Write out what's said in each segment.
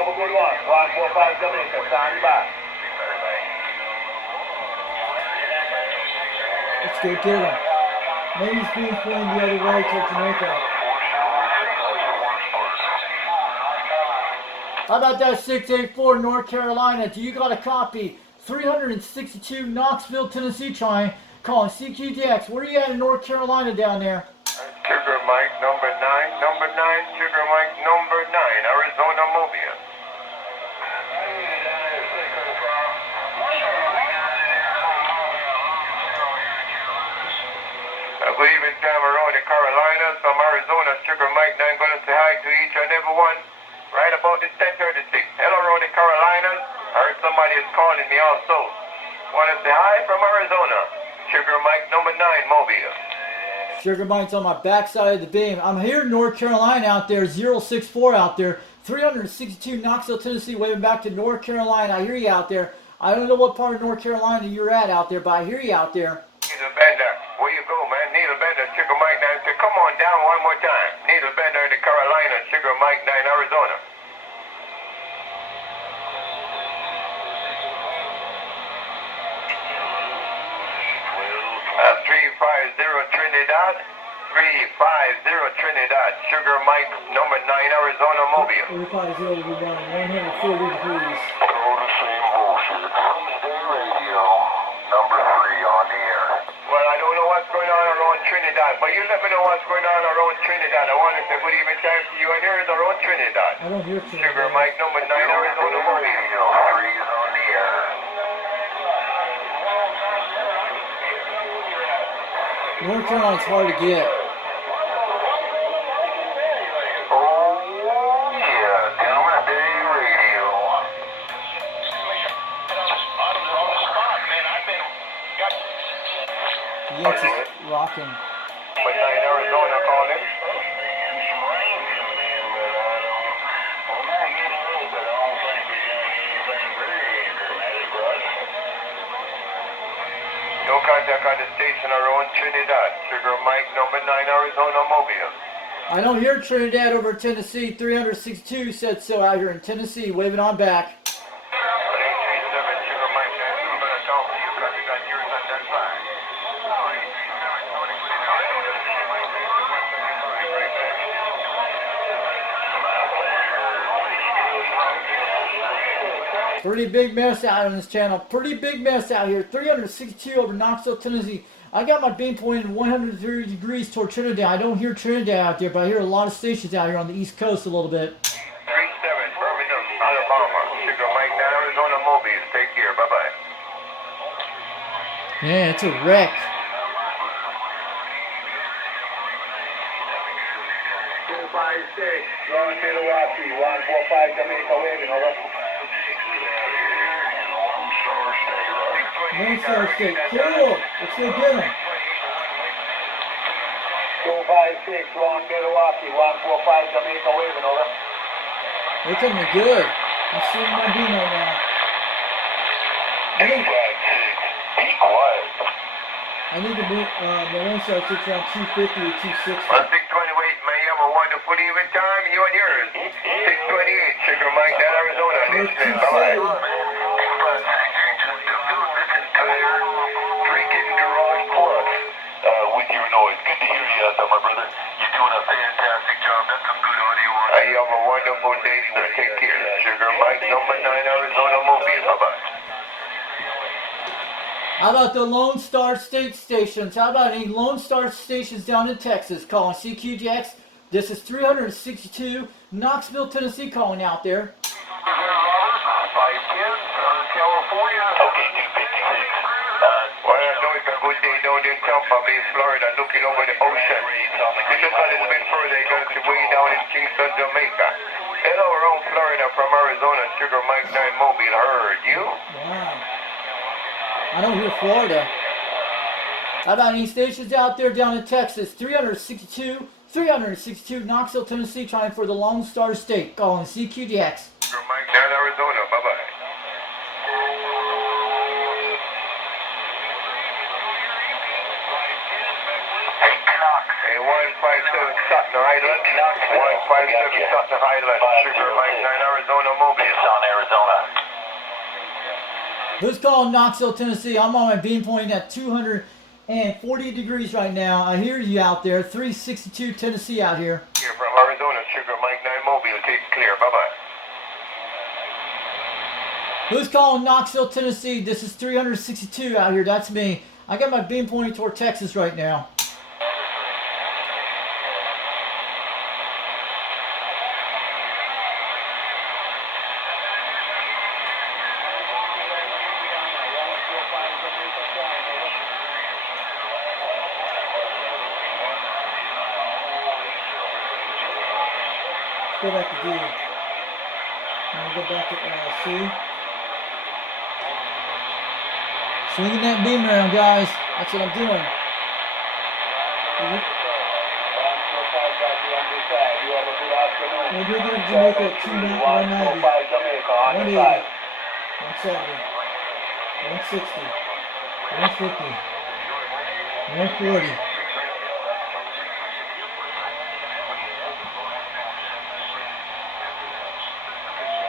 Have a good one. 145 Jamaica, stand by. Let's go get him. Maybe he's being pointed the other way to Jamaica. How about that 684 North Carolina? Do you got a copy? 362 Knoxville, Tennessee trying. Calling CQDX. Where are you at in North Carolina down there? Sugar Mike number 9, Sugar Mike number 9, Arizona Mobile. Good evening, time around the Carolinas from Arizona. Sugar Mike 9 going to say hi to each and every one. Right about this 10:36. Hello, around the Carolinas. I heard somebody is calling me also. Want to say hi from Arizona. Sugar Mike number 9, Mobile. Sugar Mike's on my backside of the beam. I'm here in North Carolina out there, 064 out there. 362 Knoxville, Tennessee, waving back to North Carolina. I hear you out there. I don't know what part of North Carolina you're at out there, but I hear you out there. Needle Bender, where you go, man? Needle Bender, Sugar Mike 9. Say, come on down one more time. Needle Bender in the Carolina, Sugar Mike 9, Arizona. 350 Trinidad, 350 Trinidad, Sugar Mike number 9, Arizona Mobile. 350 will be running 140 degrees. All the same bullshit. Doomsday Radio, number 3 on the air. Well, I don't know what's going on around Trinidad, but you let me know what's going on around Trinidad. I want to say good evening time to you, and here is around Trinidad. I don't hear Trinidad. Sugar Mike number 9, Arizona Mobile. 3's on the air. North Carolina's hard to get. Oh, yeah, Doomsday Radio. Yes, it's rocking. Number 9, Arizona calling. No contact on the station around Trinidad. Sugar Mike number 9, Arizona Mobile. I don't hear Trinidad over Tennessee. 362 said so out here in Tennessee, waving on back. 837 Sugar Mike 9. I'm going to talk to you because you got yours on that side. 837 Pretty big mess out on this channel. Pretty big mess out here. 362 over Knoxville, Tennessee. I got my beam pointed 130 degrees toward Trinidad. I don't hear Trinidad out there, but I hear a lot of stations out here on the East Coast a little bit. 37 Birmingham, Alabama. Sugar Mike 9, Arizona Mobile. Take care. Bye-bye. Yeah, it's a wreck. 256, North Milwaukee, 145 Jamaica, waving over. Lone Star State. Cool. Let's go get him. 256, Ron Milwaukee, 145 Jamaica, waving over. They're coming good. I'm seeing my beam right now. I think Be quiet. I need to move the Lone Star State around 250 to 260. 628, man, you have a wonderful evening time. You and yours. 628, Sugar Mike, that Arizona. Listen, bye-bye. Drinking Garage Plus with your noise. Good to hear you out there, my brother. You're doing a fantastic job. That's some good audio. You have a wonderful day, sir. Take care. Sugar Mike, number 9, Arizona Mobile. Bye-bye. How about the Lone Star State stations? How about any Lone Star stations down in Texas calling CQDX? This is 362 Knoxville, Tennessee calling out there. California. Okay, 256. Well, I know it's a good day down in Tampa Bay, Florida, looking over the ocean. You look a little bit further, you got to way down in Kingston, Jamaica. Hello, around Florida from Arizona, Sugar Mike 9 Mobile. Heard you? Wow. I don't hear Florida. How about any stations out there down in Texas? 362 Knoxville, Tennessee, trying for the Lone Star State, calling CQDX. Sugar Mike 9, Arizona. Bye-bye. Hey, 157 Sutton Island. 157 Sutton Island. Sugar Mike 9, Arizona Mobile. Who's calling Knoxville, Tennessee? I'm on my beam pointing at 240 degrees right now. I hear you out there. 362 Tennessee out here. Here from Arizona, Sugar Mike 9 Mobile. Take clear. Bye-bye. Who's calling Knoxville, Tennessee? This is 362 out here. That's me. I got my beam pointing toward Texas right now. Go back to D. I'm gonna go back to C. Swinging that beam around, guys. That's what I'm doing. We're going to Jamaica at 290, 190, 180, 170, 160, 150, 140.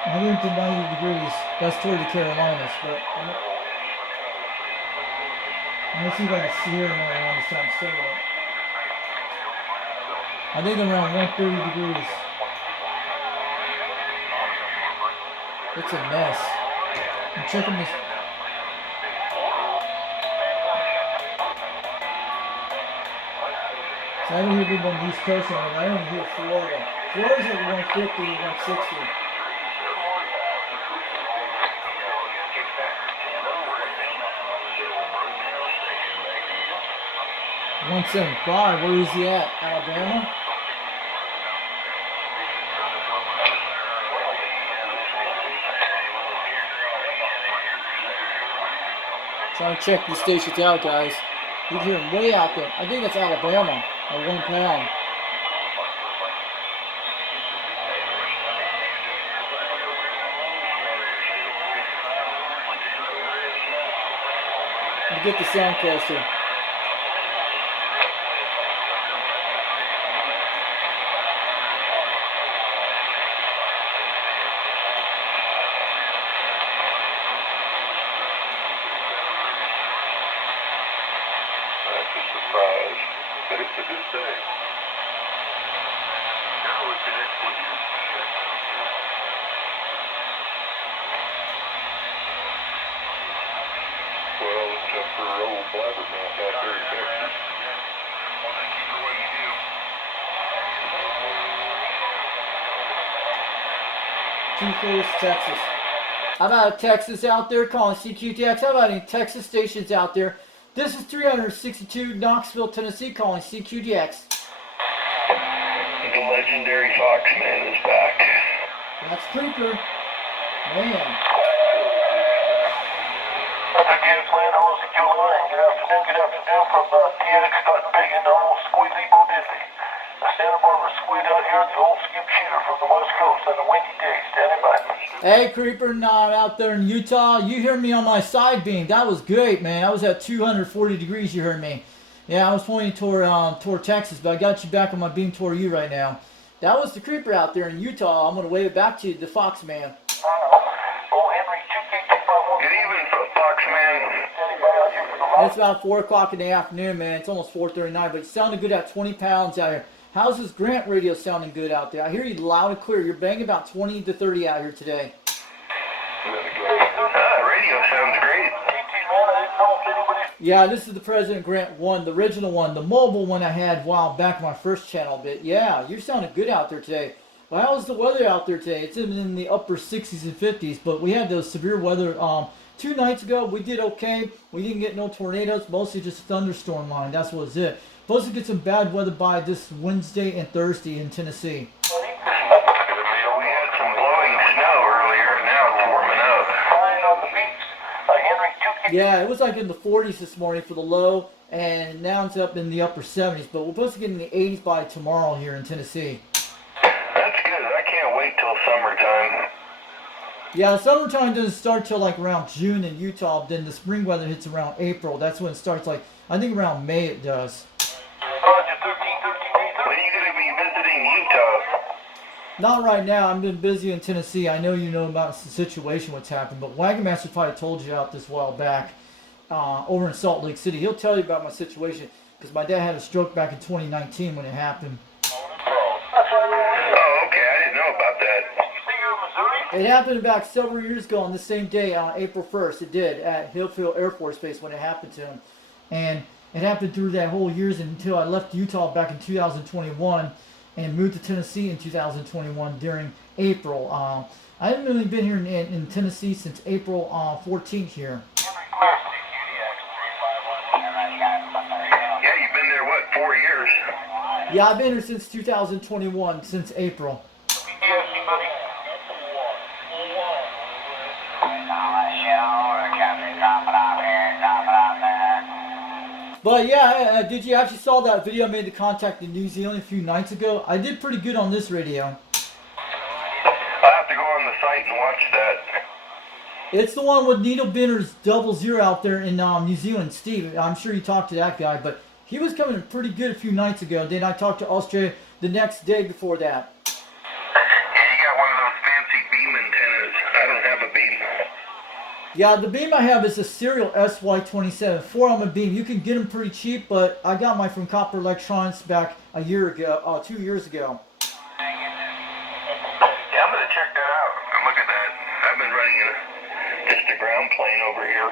I went to 90 degrees. That's toward the Carolinas, but let's see if I can see here around this time. I think I'm around 130 degrees. It's a mess. I'm checking this. So I don't hear people on the East Coast on it. I don't hear Florida. Florida's like 150, 160. 175, where is he at? Alabama? Trying to check these stations out, guys. You can hear him way out there. I think that's Alabama at 1 pound. Let me get the sound closer. But it's a good thing. Well, except for old blabbermouth out there in Texas. Two-Face, Texas. How about Texas out there calling CQTX? How about any Texas stations out there? This is 362 Knoxville, Tennessee calling CQDX. The legendary Foxman is back. That's Creeper. Man. Again, plan on CQ9. Good afternoon from EDX-362 in the old squealy Disney. Santa Barbara squeed out here, the old skip shooter from the West Coast on a windy day. Standing by. Hey, Creeper, not out there in Utah. You hear me on my side beam. That was great, man. I was at 240 degrees, you heard me. Yeah, I was pointing toward Texas, but I got you back on my beam toward you right now. That was the Creeper out there in Utah. I'm going to wave it back to you, the Foxman. Good evening, Foxman. It's about 4 o'clock in the afternoon, man. It's almost 4:39, but it sounded good at 20 pounds out here. How's this Grant radio sounding good out there? I hear you loud and clear. You're banging about 20 to 30 out here today. Radio sounds great. Yeah, this is the President Grant 1, the original one, the mobile one I had a while back on my first channel bit. Yeah, you're sounding good out there today. Well, how's the weather out there today? It's in the upper 60s and 50s, but we had those severe weather 2 nights ago. We did okay. We didn't get no tornadoes, mostly just thunderstorm line. That's what was it. Supposed to get some bad weather by this Wednesday and Thursday in Tennessee. We had some blowing snow earlier, and now it's warming up. Yeah, it was like in the 40s this morning for the low, and now it's up in the upper 70s. But we're supposed to get in the 80s by tomorrow here in Tennessee. That's good. I can't wait till summertime. Yeah, summertime doesn't start till like around June in Utah. Then the spring weather hits around April. That's when it starts. Like I think around May it does. When are you going to be visiting Utah? Not right now. I've been busy in Tennessee. I know you know about the situation, what's happened, but Wagon Master probably told you out this while back over in Salt Lake City. He'll tell you about my situation because my dad had a stroke back in 2019 when it happened. Oh, okay. I didn't know about that. It happened back several years ago on the same day, on April 1st. It did at Hillfield Air Force Base when it happened to him. And it happened through that whole years until I left Utah back in 2021 and moved to Tennessee in 2021 during April. I haven't really been here in Tennessee since April 14th here. Yeah, you've been there, what, 4 years? Yeah, I've been here since 2021, since April. But yeah, did you actually saw that video I made the contact in New Zealand a few nights ago? I did pretty good on this radio. I'll have to go on the site and watch that. It's the one with Needle Bender's 00 out there in New Zealand, Steve. I'm sure you talked to that guy, but he was coming in pretty good a few nights ago. Then I talked to Australia the next day before that. Yeah, you got one of those fancy beam antennas. I don't have a beam. Yeah, the beam I have is a serial SY27 4-element beam. You can get them pretty cheap, but I got mine from Copper Electronics back a year ago, 2 years ago. Yeah, I'm going to check that out and look at that. I've been running just a ground plane over here.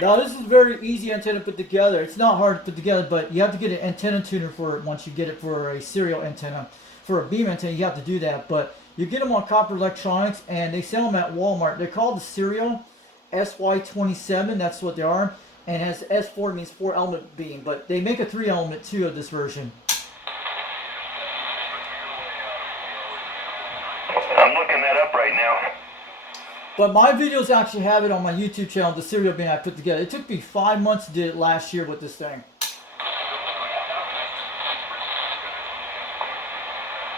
Now, this is a very easy antenna to put together. It's not hard to put together, but you have to get an antenna tuner for it once you get it for a serial antenna. For a beam antenna, you have to do that, but you get them on Copper Electronics, and they sell them at Walmart. They're called the serial SY27. That's what they are. And it has S4 means 4-element beam, but they make a 3-element too of this version. I'm looking that up right now. But my videos actually have it on my YouTube channel, the serial beam I put together. It took me 5 months to do it last year with this thing.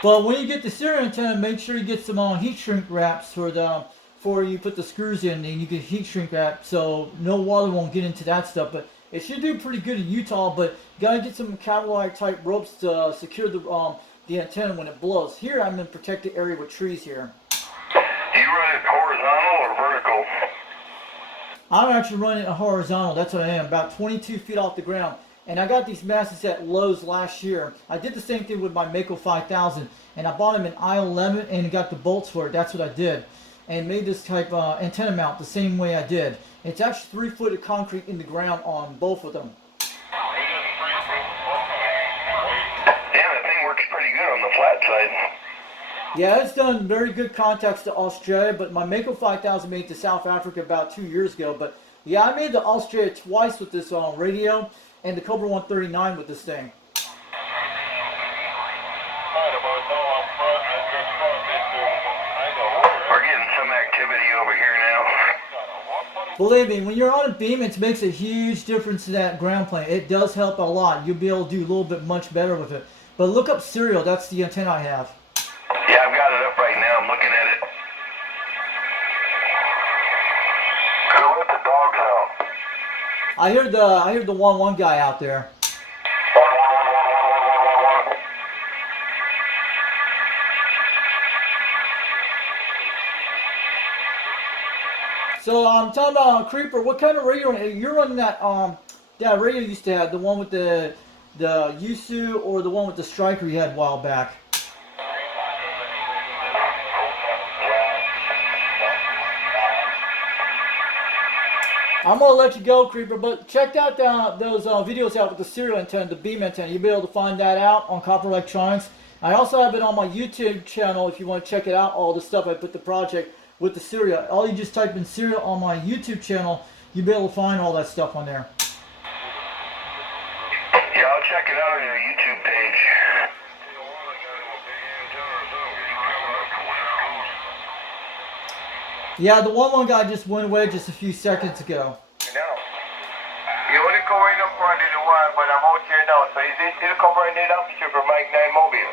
But when you get the serial antenna, make sure you get some heat shrink wraps for you put the screws in, and you get heat shrink wrap so no water won't get into that stuff. But it should do pretty good in Utah, but you gotta get some Kevlar type ropes to secure the antenna when it blows. Here I'm in a protected area with trees here. Do you run it horizontal or vertical? I'm actually running it horizontal. That's what I am, about 22 feet off the ground. And I got these masts at Lowe's last year. I did the same thing with my Mako 5000, and I bought them in aisle 11 and got the bolts for it. That's what I did, and made this type antenna mount the same way I did. It's actually 3 foot of concrete in the ground on both of them. Yeah, that thing works pretty good on the flat side. Yeah, it's done very good contacts to Australia, but my Mako 5000 made it to South Africa about 2 years ago. But yeah, I made the Australia twice with this radio, and the Cobra 139 with this thing. We're getting some activity over here now. Believe me, when you're on a beam, it makes a huge difference to that ground plane. It does help a lot. You'll be able to do a little bit much better with it. But look up serial. That's the antenna I have. Yeah, I've got it up right now. I'm looking at it. Who let the dogs out? I heard the 1-1 guy out there. So I'm talking about Creeper. What kind of radio? You're running that that radio you used to have, the one with the Yusu, or the one with the Striker you had a while back? I'm gonna let you go, Creeper, but check out those videos out with the serial antenna, the beam antenna. You'll be able to find that out on Copper Electronics. I also have it on my YouTube channel if you want to check it out, all the stuff I put the project with the serial. All you just type in serial on my YouTube channel, you'll be able to find all that stuff on there. Yeah, I'll check it out on your YouTube page. Yeah, the 1-1 guy just went away just a few seconds ago. You only going up for a little while, but I'm out here now. So is it still covering the altitude for Mike 9 Mobile?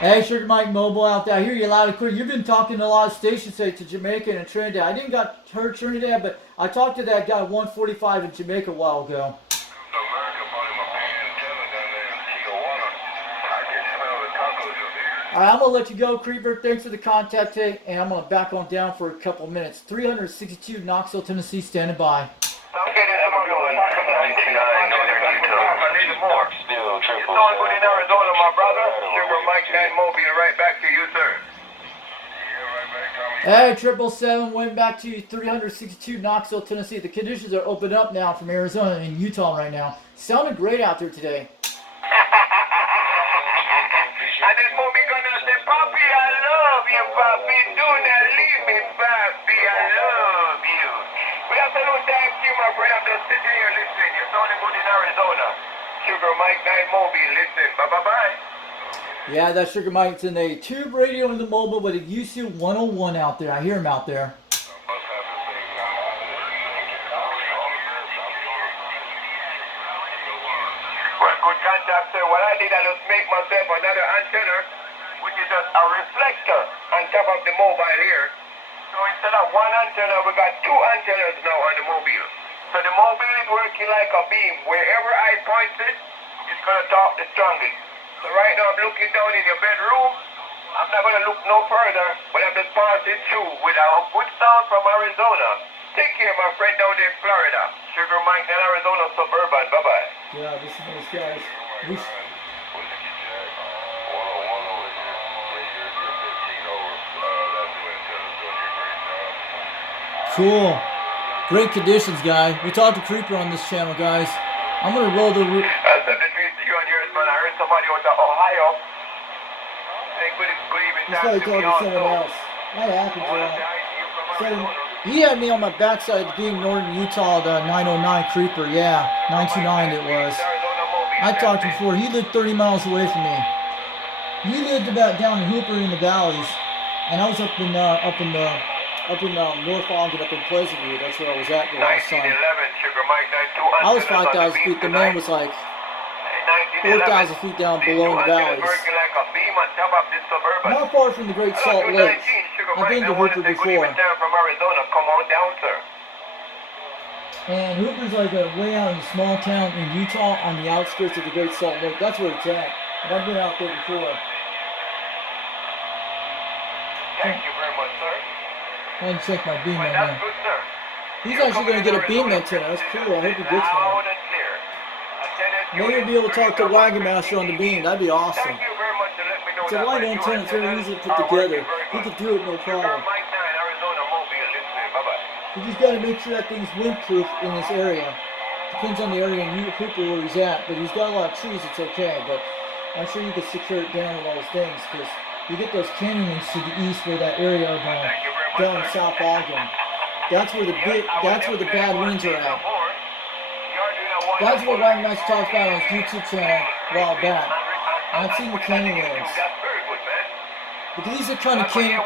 Hey, Sugar Mike Mobile out there. I hear you loud and clear. You've been talking to a lot of stations, say, to Jamaica and Trinidad. I didn't heard Trinidad, but I talked to that guy 145 in Jamaica a while ago. America bought him a big antenna down there in Tijuana. I can smell All right, I'm gonna let you go, Creeper. Thanks for the contact today, and I'm gonna back on down for a couple of minutes. 362 Knoxville, Tennessee, standing by. Okay, this is my good 99 Northern Utah. I need more. Still triple. You're doing good in Arizona, my brother. Sugar Mike 9 Mobile, right back to you, sir. Hey, 777, went back to 362 Knoxville, Tennessee. The conditions are open up now from Arizona and Utah right now. Sounded great out there today. And then Bobby gonna say, Papi, I love you, Papi. Do not leave me, Papi. I love you. We have to do thank you, my friend. I'm just sitting here listening. You're sounding good in Arizona. Sugar Mike 9 Mobile, listen. Bye-bye-bye. Yeah, that Sugar Mike's in a tube radio in the mobile, but a UC 101 out there. I hear him out there. Well, good contact, sir. What I did, I just make myself another antenna, which is just a reflector on top of the mobile here. So instead of one antenna, we got two antennas now on the mobile. So the mobile is working like a beam. Wherever I point it, it's going to talk the strongest. So right now I'm looking down in your bedroom. I'm not going to look no further, but I'm just passing through with a good sound from Arizona. Take care, my friend, down there in Florida. Sugar Mike in Arizona Suburban. Bye-bye. Yeah, this is those guys. Cool. Great conditions, guy. We talked to Creeper on this channel, guys. I'm going to roll the... I heard somebody out of Ohio. Say good evening. He's probably talking to someone else. That happens, yeah. So, he had me on my backside being Northern Utah, the 909 Creeper. Yeah, 929 it was. I talked to him before. He lived 30 miles away from me. He lived about down in Hooper in the valleys, and I was up in North Ogden, up in Pleasantview. That's where I was at the last time. I was 5,000 feet. The man was like 4,000 feet down below in the valleys. Not far from the Great Salt Lake. I've been to Hooper before. And Hooper's like way out in a small town in Utah on the outskirts of the Great Salt Lake. That's where it's at. And I've been out there before. Thank you very much, sir. I had to check my beam right That's now. good, sir. He's actually going to get a beam antenna. That's cool. I hope he gets one. Loud and clear. Maybe he'll be able to talk to Wagon Master on the beam. That'd be awesome. Thank you very much for letting me know It's a that light my new antenna. It's very antennas easy to put are together. working very He good. could do it no problem. Mike 9, Arizona Mobile, listen. Bye-bye. You just got to make sure that thing's windproof in this area. Depends on the area in Hooper where he's at, but he's got a lot of trees. It's okay, but I'm sure you could secure it down with all those things because you get those canyons to the east where that area of down in South Ogden. That's where the bad winds are at. That's what Wagon Master talks about on his YouTube channel a while back. I've seen the canyon winds. But these are kind of canyon.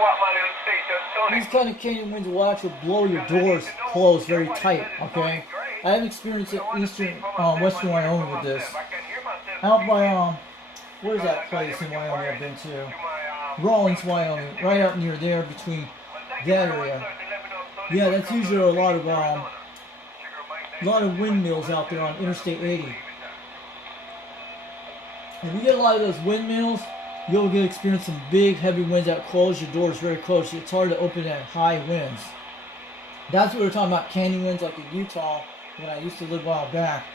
These kind of canyon winds will actually blow your doors closed very tight. Okay. I have experienced it western Wyoming with this. Out by where's that place in Wyoming I've been to? Rawlins, Wyoming, right out near there between that area. Yeah, that's usually a lot of windmills out there on Interstate 80. If you get a lot of those windmills, you'll experience some big heavy winds that close your doors very close. It's hard to open at high winds. That's what we're talking about, canyon winds like in Utah when I used to live a while back.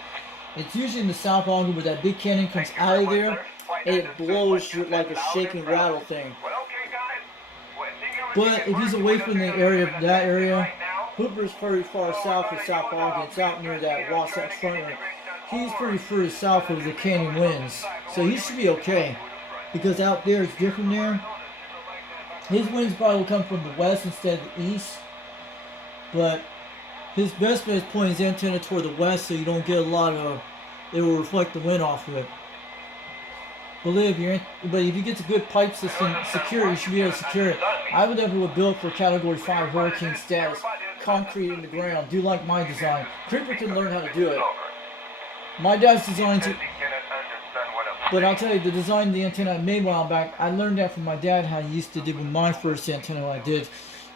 It's usually in the South Ogden where that big canyon comes out of there and it blows like a shaking rattle thing. But if he's away from that area, Hooper's pretty far south of South Ogden. It's out near that Wasatch Front. He's pretty far south of the canyon winds, so he should be okay. Because out there it's different there. His winds probably will come from the west instead of the east. But his best bet is pointing his antenna toward the west so you don't get a lot of, it will reflect the wind off of it. But if you get a good pipe system secure, you should be able to secure it. I would never would build for Category 5 hurricane status, concrete in the ground. Do like my design. Creeper can learn how to do it. My dad's designs it. But I'll tell you, the design of the antenna I made a while back, I learned that from my dad how he used to do with my first antenna I did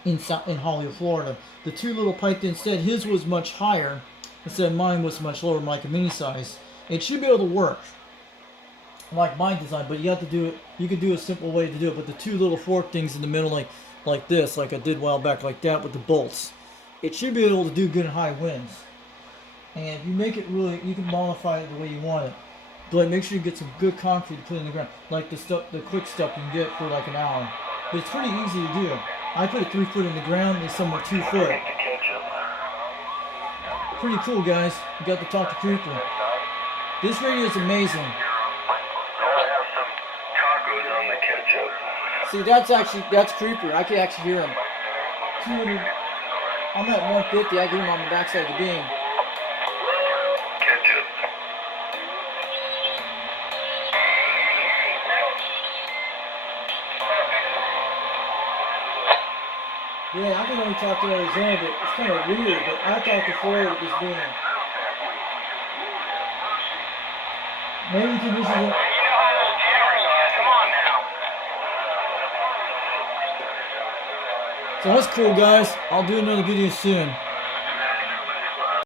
in Hollywood, Florida. The two little piped instead, his was much higher, instead mine was much lower, like a mini size. It should be able to work. like my design, but you have to do it. You can do a simple way to do it, but the two little fork things in the middle, like this, like I did a while back, like that with the bolts, it should be able to do good in high winds. And if you make it really, you can modify it the way you want it. But make sure you get some good concrete to put in the ground, like the stuff, the quick stuff you can get for like an hour. But it's pretty easy to do. I put it 3 foot in the ground, and somewhere 2 foot. Pretty cool, guys. You got to talk to Creeper. This radio is amazing. See, that's Creeper. I can actually hear him. 200. I'm at 150. I can hear him on the backside of the beam. Yeah, I can only talk to Arizona, but it's kind of weird. But I talk to Florida with this beam. Maybe you can listen to. So that's cool, guys. I'll do another video soon.